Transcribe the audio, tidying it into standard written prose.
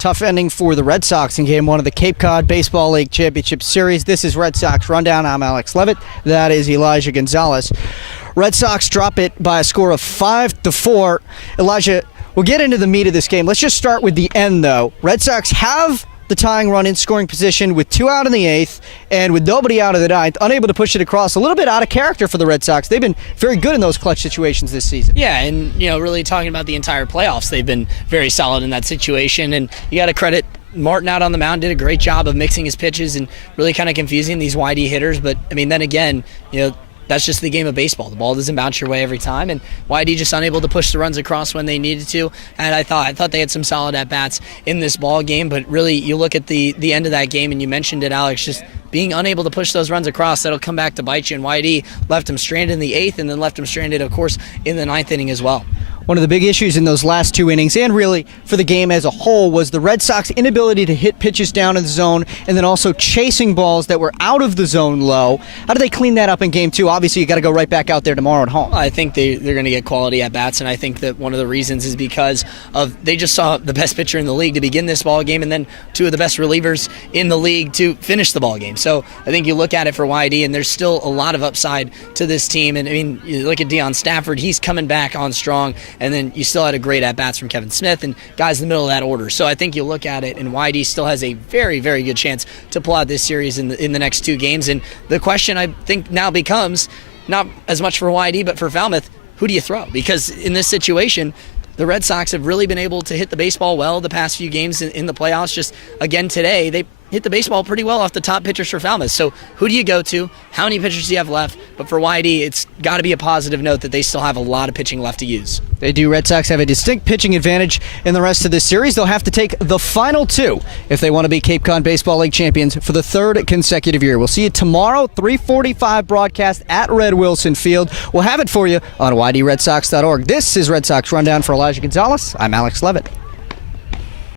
Tough ending for the Red Sox in Game 1 of the Cape Cod Baseball League Championship Series. This is Red Sox Rundown. I'm Alex Levitt. That is Elijah Gonzalez. Red Sox drop it by a score of 5-4. Elijah, we'll get into the meat of this game. Let's just start with the end, though. Red Sox have the tying run in scoring position with 2 out in the 8th and with nobody out of the 9th, unable to push it across. A little bit out of character for the Red Sox. They've been very good in those clutch situations this season. Yeah, and really talking about the entire playoffs, they've been very solid in that situation, and you got to credit Martin out on the mound, did a great job of mixing his pitches and really kind of confusing these YD hitters. But then again, that's just the game of baseball. The ball doesn't bounce your way every time, and YD just unable to push the runs across when they needed to. And I thought they had some solid at-bats in this ball game, but really you look at the end of that game, and you mentioned it, Alex, just being unable to push those runs across, that'll come back to bite you. And YD left him stranded in the 8th and then left him stranded, of course, in the 9th inning as well. One of the big issues in those last 2 innings, and really for the game as a whole, was the Red Sox inability to hit pitches down in the zone and then also chasing balls that were out of the zone low. How do they clean that up in Game 2? Obviously, you got to go right back out there tomorrow at home. I think they're going to get quality at-bats, and I think that one of the reasons is because they just saw the best pitcher in the league to begin this ball game and then 2 of the best relievers in the league to finish the ball game. So I think you look at it for YD, and there's still a lot of upside to this team. And you look at Deion Stafford, he's coming back on strong, and then you still had a great at-bats from Kevin Smith and guys in the middle of that order. So I think you look at it, and YD still has a very, very good chance to pull out this series in the next 2 games. And the question I think now becomes, not as much for YD, but for Falmouth, who do you throw? Because in this situation, the Red Sox have really been able to hit the baseball well the past few games in the playoffs. Just again today, they hit the baseball pretty well off the top pitchers for Falmouth. So who do you go to? How many pitchers do you have left? But for YD, it's got to be a positive note that they still have a lot of pitching left to use. They do. Red Sox have a distinct pitching advantage in the rest of this series. They'll have to take the final 2 if they want to be Cape Cod Baseball League champions for the 3rd consecutive year. We'll see you tomorrow, 3:45 broadcast at Red Wilson Field. We'll have it for you on ydredsox.org. This is Red Sox Rundown. For Elijah Gonzalez, I'm Alex Levitt.